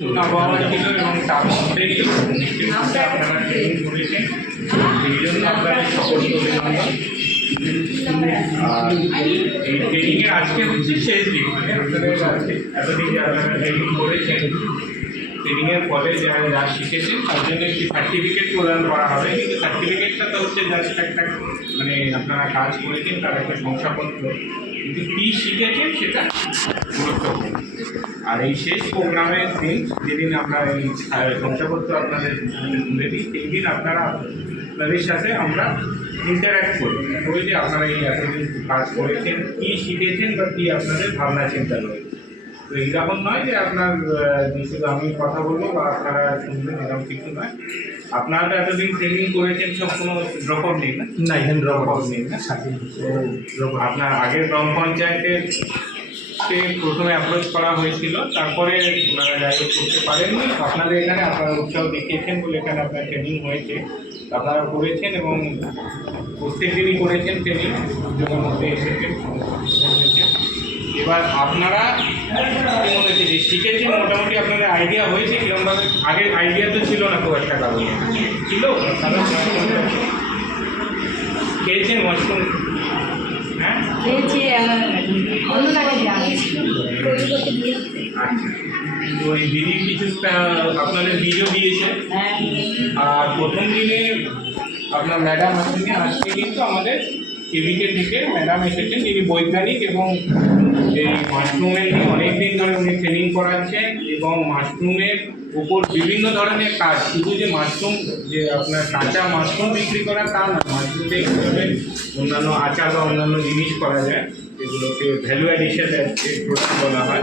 আবহাওয়া ছিল এবং তার মধ্যেই আপনারা ট্রেনিং করেছেন, সেই জন্য আপনাদের সকলকে অভিনন্দন। আর এই ট্রেনিংয়ে আজকে হচ্ছে শেষ দিন, মানে আপনাদের এতদিন যে আপনারা ট্রেনিং করেছেন, ট্রেনিংয়ের ফলে যা শিখেছেন তার জন্য একটি সার্টিফিকেট প্রদান করা হবে। কিন্তু সার্টিফিকেটটা তো হচ্ছে জাস্ট একটা, মানে আপনারা কাজ করেছেন তার একটা শংসাপত্র, কিন্তু কী শিখেছেন সেটা গুরুত্বপূর্ণ। আর এই শেষ প্রোগ্রামের দিন, যেদিন আমরা এই শংসাপত্র আপনাদের তুলে দিই, সেই দিন আপনাদের সাথে আমরা ইন্টারাক্ট করি, ওই যে আপনারা এই এতদিন কাজ করেছেন, কী শিখেছেন বা কী আপনাদের ভাবনা চিন্তা রয়েছে। তো এইরকম নয় যে আপনার শুধু আমি কথা বলবো বা আপনারা শুনবেন, এরকম কিছু নয়। আপনারা তো এতদিন ট্রেনিং করেছেন, সব কোনো ড্রপ আউট নেই না? না, এখানে ড্রপ আউট নেই না। তো আপনার আগের গ্রাম পঞ্চায়েতের প্রথমে অ্যাপ্রোচ করা হয়েছিল, তারপরে ওনারা যাই করতে পারেননি। আপনাদের এখানে আপনারা উৎসাহ দেখিয়েছেন বলে এখানে আপনার ট্রেনিং হয়েছে, আপনারা করেছেন এবং প্রত্যেক দিনই করেছেন ট্রেনিং, দুজনের মধ্যে এসেছেন। এবার আপনারা কি মনে হচ্ছে যে শিখেছেন, মোটামুটি আপনাদের আইডিয়া হয়েছে কীরকমভাবে? আগের আইডিয়া তো ছিল না খুব একটা, কারণ ছিল খেয়েছেন মাশরুম? হ্যাঁ, আচ্ছা। তো এই দিদি কিছু আপনাদের বীজও দিয়েছে। আর প্রথম দিনে আপনার ম্যাডাম আসেনি, আজকে কিন্তু আমাদের কেবিকে থেকে ম্যাডাম এসেছেন, যিনি বৈজ্ঞানিক এবং এই মাশরুমের নিয়ে অনেকদিন ধরে উনি ট্রেনিং করাচ্ছেন এবং মাশরুমের উপর বিভিন্ন ধরনের কাজ, শুধু যে মাশরুম যে আপনার কাঁচা মাশরুম বিক্রি করা তা না, মাশরুম থেকে কীভাবে অন্যান্য আচার বা অন্যান্য জিনিস করা যায়, এগুলোকে ভ্যালু অ্যাডিশন প্রোডাক্ট বলা হয়।